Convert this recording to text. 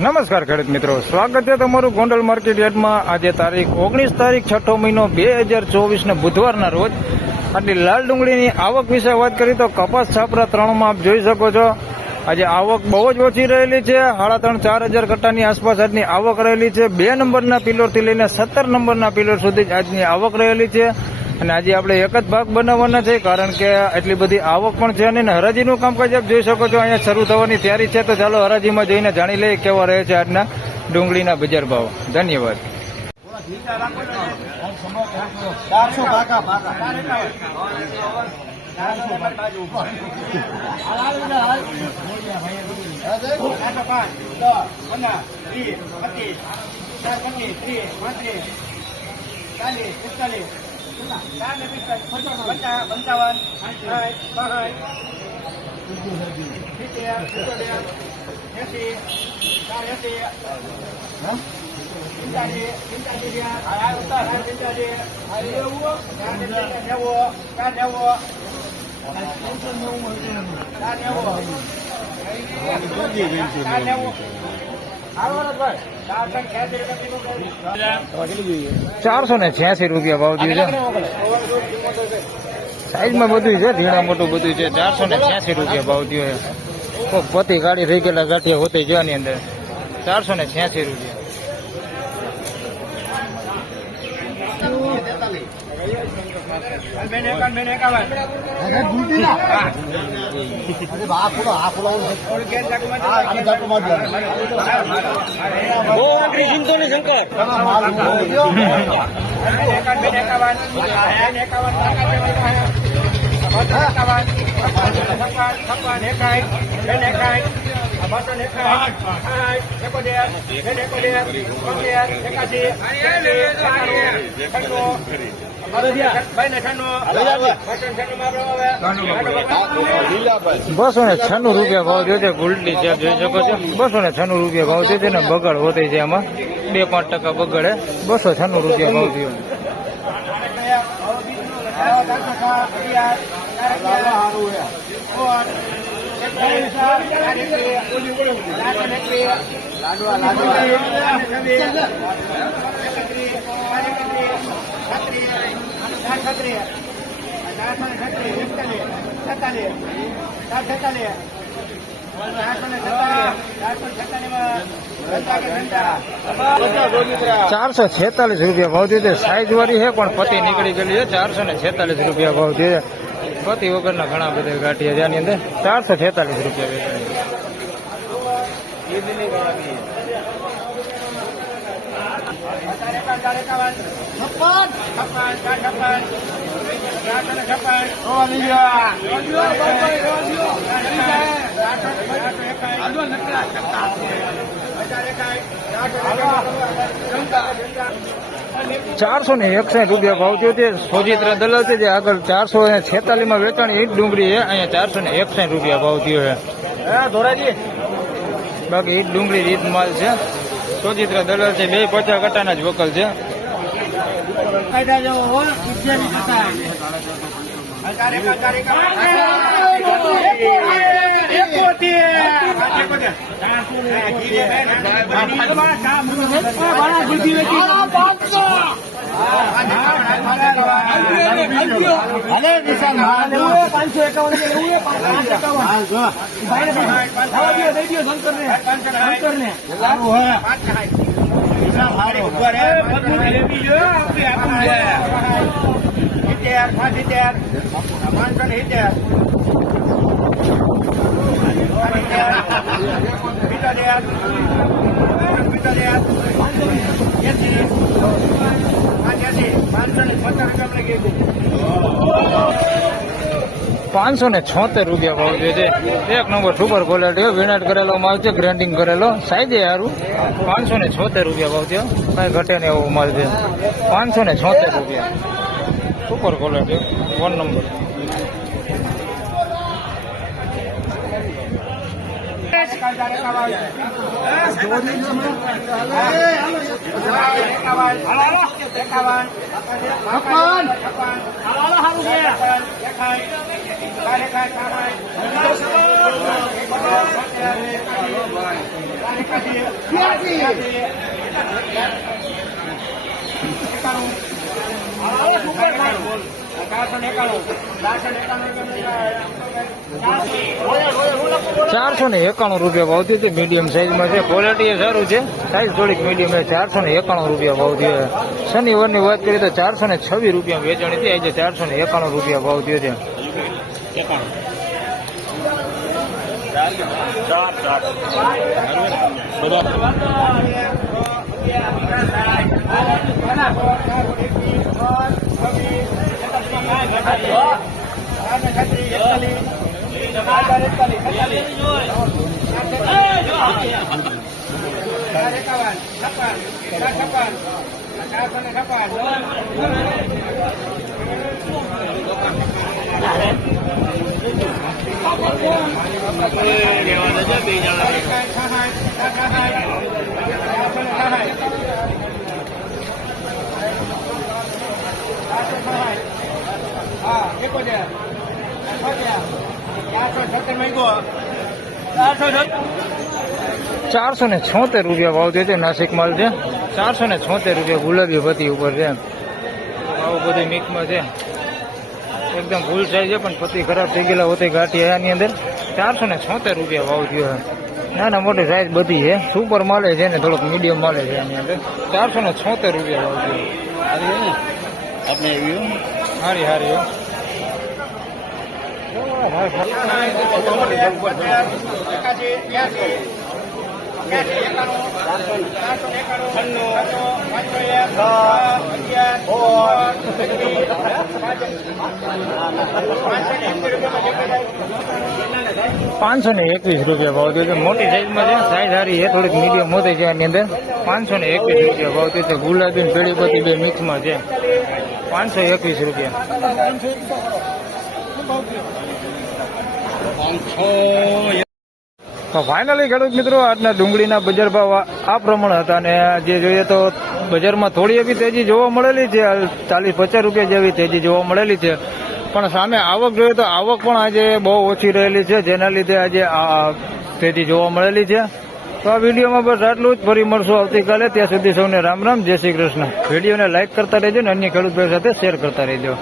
નમસ્કાર ખેડૂત મિત્રો, સ્વાગત છે તમારું ગોંડલ માર્કેટ યાર્ડમાં। આજે તારીખ 19 તારીખ 6 મહિનો 2024 બુધવારના રોજ આટલી લાલ ડુંગળીની આવક વિશે વાત કરી તો કપાસ છાપરા 3માં આપ જોઈ શકો છો આજે આવક બહુ જ ઓછી રહેલી છે। 3.5-4 હજાર કટ્ટાની આસપાસ આજની આવક રહેલી છે। 2 નંબરના પિલોરથી લઈને 17 નંબરના પિલોર સુધી જ આજની આવક રહેલી છે। અને આજે આપણે એક જ ભાગ બનાવવાના છે કારણ કે એટલી બધી આવક પણ છે અને હરાજીનું કામકાજ આપ જોઈ શકો છો અહીંયા શરૂ થવાની તૈયારી છે। તો ચાલો હરાજીમાં જઈને જાણી લઈએ કેવા રહે છે આજના ડુંગળીના બજાર ભાવ। ધન્યવાદ। ₹486 ભાવ થયું છે। સાઈઝમાં બધું છે, ઝીણા મોટું બધું છે। ₹486 ભાવ થયો છે। પતિ ગાડી થઈ ગયેલા ગાંઠિયા હોતી છે આની અંદર ₹486। ₹296 ભાવ થયો છે। ગુલટી છે જોઈ શકો છો, ₹296 ભાવ થયો છે ને બગડ હોતી છે આમાં 2-5% બગડે। ₹296 ભાવ થયો। ₹446 ભાવ થયો છે। સાઈઝ વાળી છે પણ પતિ નીકળી ગયેલી છે। ₹446 ભાવ થયો છે। પતિ વગરના ઘણા બધા ગાંઠિયા છે આની અંદર। ₹446 ₹461 ભાવ થયો છે। સોજિત્રા દલાલ છે જે આગળ 446 વેચાણ એ જ ડુંગળી છે, અહીંયા ₹461 ભાવ થયો છે। બાકી એ ડુંગળી રીત માલ છે। સોજિત્રા દલાલ છે, 250 કટ્ટાના જ વકલ છે। ₹576 ભાવ છે। એક નંબર સુપર ક્વોલિટી, વિનાટ કરેલો માલ છે, ગ્રાઇન્ડિંગ કરેલો, સાઈઝે સારું। ₹576 ભાવ થયો, કઈ ઘટે ને એવો માલ છે। ₹576 સુપર ક્વોલિટી, 1 નંબર। ₹491 ભાવ થયો છે. મીડિયમ સાઈઝમાં છે, ક્વોલિટી સારું છે, સાઈઝ થોડીક મીડિયમ છે. ₹491 ભાવ થયો છે. શનિવારની વાત કરીએ તો ₹426 વેચાણી હતી. આજે ₹491 ભાવ થયો છે. ₹476 ભાવ થયો છે. નાસિક માલ છે. ₹476 ગુલાબી પતિ ઉપર છે. આવું બધું મિક્સમાં છે. એકદમ ફૂલ સાઈઝ છે, પણ પતિ ખરાબ થઈ ગયેલા હોતી ગાંઠી આની અંદર. ₹476 ભાવ થયો છે. નાના મોટી સાઈઝ બધી છે. સુપર માલે છે ને થોડોક મીડિયમ માલે છે એની અંદર. ₹476 ભાવ થયો. હારી હારી ₹521 ભાવ થયો છે. મોટી સાઈઝમાં છે, સાઈઝ સારી છે, થોડીક મીડિયમ મોટી છે એની અંદર. ₹521 ભાવ થયો છે. ગુલાબી ને પેઢીપતિ બે મિક્સમાં છે. ₹521. તો ફાઇનલી ખેડૂત મિત્રો, આજના ડુંગળીના બજાર ભાવ આ પ્રમાણે હતા. અને જે જોઈએ તો બજારમાં થોડી એવી તેજી જોવા મળેલી છે. ₹40-50 જેવી તેજી જોવા મળેલી છે. પણ સામે આવક જોઈએ તો આવક પણ આજે બહુ ઓછી રહેલી છે, જેના લીધે આજે આ તેજી જોવા મળેલી છે. તો આ વિડીયોમાં બસ આટલું જ. ફરી મળશું આવતીકાલે. ત્યાં સુધી સૌને રામ રામ, જય શ્રી કૃષ્ણ. વિડીયોને લાઇક કરતા રહેજો ને અન્ય ખેડૂત ભાઈ સાથે શેર કરતા રહેજો.